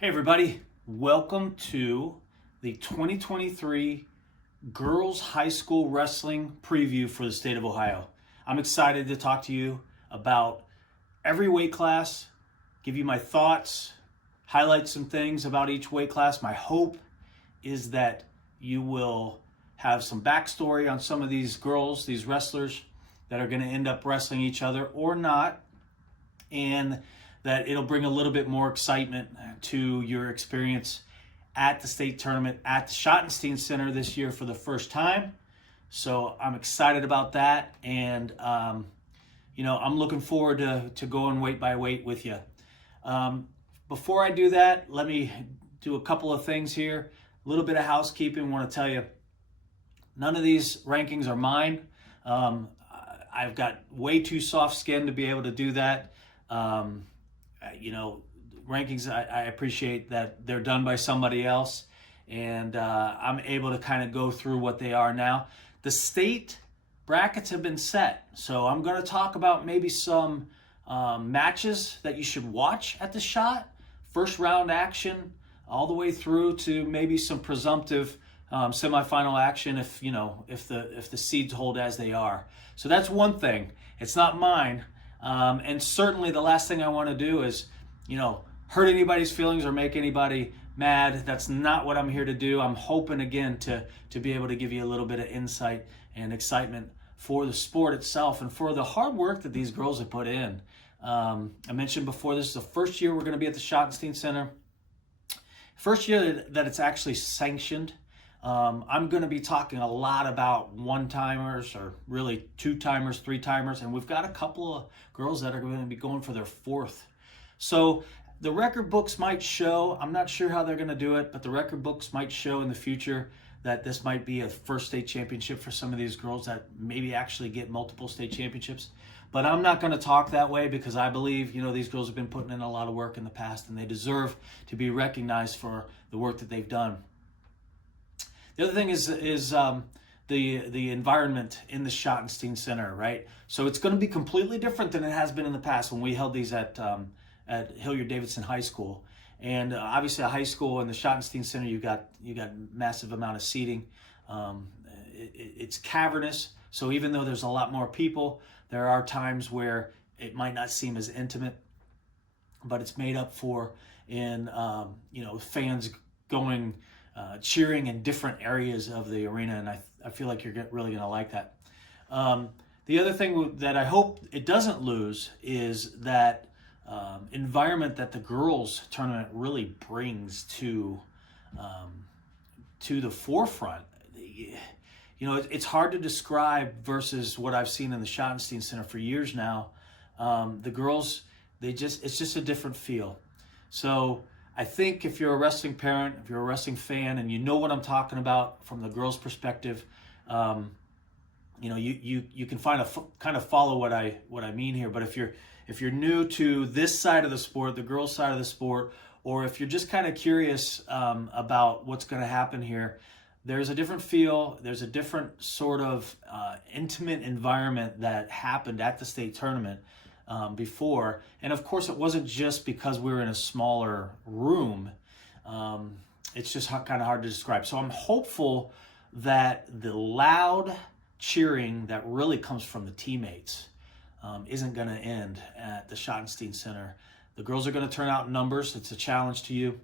Hey everybody, welcome to the 2023 Girls High School Wrestling Preview for the state of Ohio. I'm excited to talk to you about every weight class, give you my thoughts, highlight some things about each weight class. My hope is that you will have some backstory on some of these girls, these wrestlers that are going to end up wrestling each other or not, and that it'll bring a little bit more excitement to your experience at the state tournament at the Schottenstein Center this year for the first time. So I'm excited about that, and I'm looking forward to going weight by weight with you. Before I do that, let me do a couple of things here. A little bit of housekeeping. I want to tell you, none of these rankings are mine. I've got way too soft skin to be able to do that. Rankings, I appreciate that they're done by somebody else, and I'm able to kind of go through what they are now. The state brackets have been set, so I'm going to talk about maybe some matches that you should watch at the Schott, first round action, all the way through to maybe some presumptive semifinal action if the seeds hold as they are. So that's one thing. It's not mine. And certainly the last thing I want to do is, hurt anybody's feelings or make anybody mad. That's not what I'm here to do. I'm hoping, again, to be able to give you a little bit of insight and excitement for the sport itself and for the hard work that these girls have put in. I mentioned before, this is the first year we're going to be at the Schottenstein Center. First year that it's actually sanctioned. I'm going to be talking a lot about one-timers, or really two-timers, three-timers, and we've got a couple of girls that are going to be going for their fourth. So the record books might show, I'm not sure how they're going to do it, but the record books might show in the future that this might be a first state championship for some of these girls that maybe actually get multiple state championships. But I'm not going to talk that way because I believe, these girls have been putting in a lot of work in the past, and they deserve to be recognized for the work that they've done. The other thing is the environment in the Schottenstein Center, right? So it's going to be completely different than it has been in the past when we held these at Hilliard-Davidson High School. And obviously, a high school and the Schottenstein Center, you got massive amount of seating. It's cavernous, so even though there's a lot more people, there are times where it might not seem as intimate, but it's made up for in fans going. Cheering in different areas of the arena, and I feel like you're really going to like that. The other thing that I hope it doesn't lose is that environment that the girls tournament really brings to the forefront. It's hard to describe versus what I've seen in the Schottenstein Center for years now. The girls, it's just a different feel. So I think if you're a wrestling parent, if you're a wrestling fan, and you know what I'm talking about from the girls' perspective, you can kind of follow what I mean here. But if you're new to this side of the sport, the girls' side of the sport, or if you're just kind of curious about what's going to happen here, there's a different feel. There's a different sort of intimate environment that happened at the state tournament before. And of course, it wasn't just because we were in a smaller room. It's just kind of hard to describe. So I'm hopeful that the loud cheering that really comes from the teammates isn't going to end at the Schottenstein Center. The girls are going to turn out in numbers. It's a challenge to you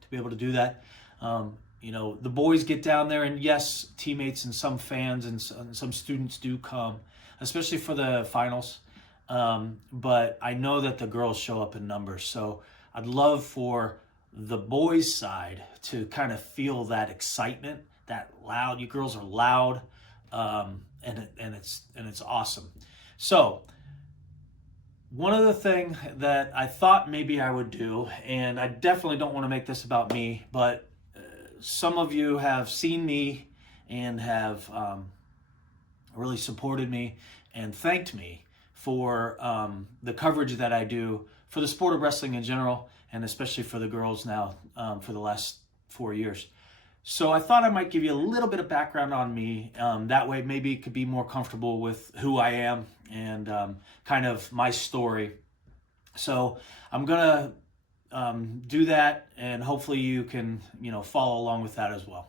to be able to do that. The boys get down there, and yes, teammates and some fans and some students do come, especially for the finals. But I know that the girls show up in numbers. So I'd love for the boys' side to kind of feel that excitement, that loud. You girls are loud, and it's awesome. So one other thing that I thought maybe I would do, and I definitely don't want to make this about me, but some of you have seen me and have really supported me and thanked me for the coverage that I do for the sport of wrestling in general, and especially for the girls now for the last 4 years. So I thought I might give you a little bit of background on me. That way maybe you could be more comfortable with who I am and kind of my story. So I'm going to do that, and hopefully you can, follow along with that as well.